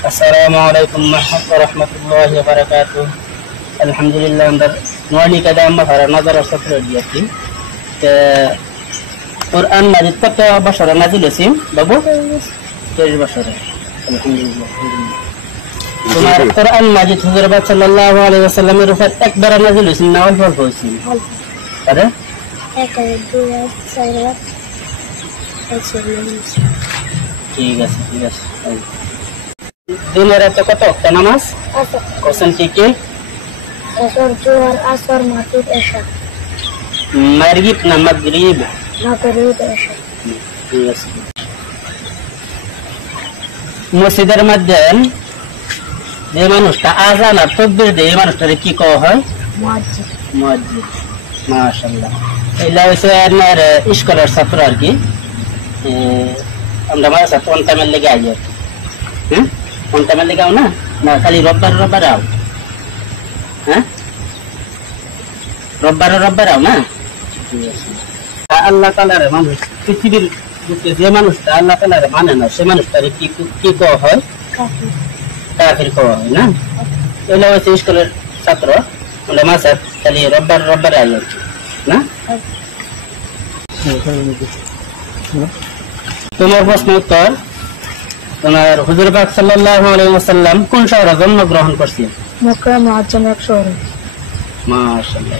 Assalamualaikum warahmatullahi wabarakatuh. Alhamdulillah andar nuani kada amma fara nazar asfar diyati. Quran majid kot bashara nazil asim babu 30 bashara. Alhamdulillah. তোমার কোরআন মাজিদ হুজুর পাক সাল্লাল্লাহু আলাইহি ওয়াসাল্লামের উপর একবার নাযিল হইছে না অল্প অল্প হইছে আরে এক দুই চার ঠিক আছে দিনের রাতে কত ওয়াক্ত নামাজ কোশ্চেন কি আসর জোহর আসর মাগরিব এশা মাগরিব না মাগরিব এশা ঠিক আছে মসজিদের মধ্যে যে মানুষটা আযান আর তাকবীর দেয় মানুষটারে কি কওয়া হয় মুয়াজ্জিন মাশাআল্লাহ এইলা হইছে আপনার স্কুলের ছাত্র আর কি আমরা মাসা কোন টাইমের লেগে আই আর কোন টাইমের লেগে আও না খালি রোববার আও রোববার আও না আল্লাহ তাআলার মানুষ পৃথিবীর যে মানুষটা আল্লাহ তাআলার মানে না সে মানুষটারে কি কওয়া হয় কাফির কওয়া হয় না এলা হইছে স্কুলের ছাত্র আমরা মাসা খালি রোববার আই না তোমার প্রশ্ন উত্তর তোমার হুজুর পাক সাল্লাল্লাহু আলাইহি ওয়াসাল্লাম কোন শহরে জন্মগ্রহণ করছিলেন মক্কা মুআজ্জাম এক শহরে মাশাআল্লাহ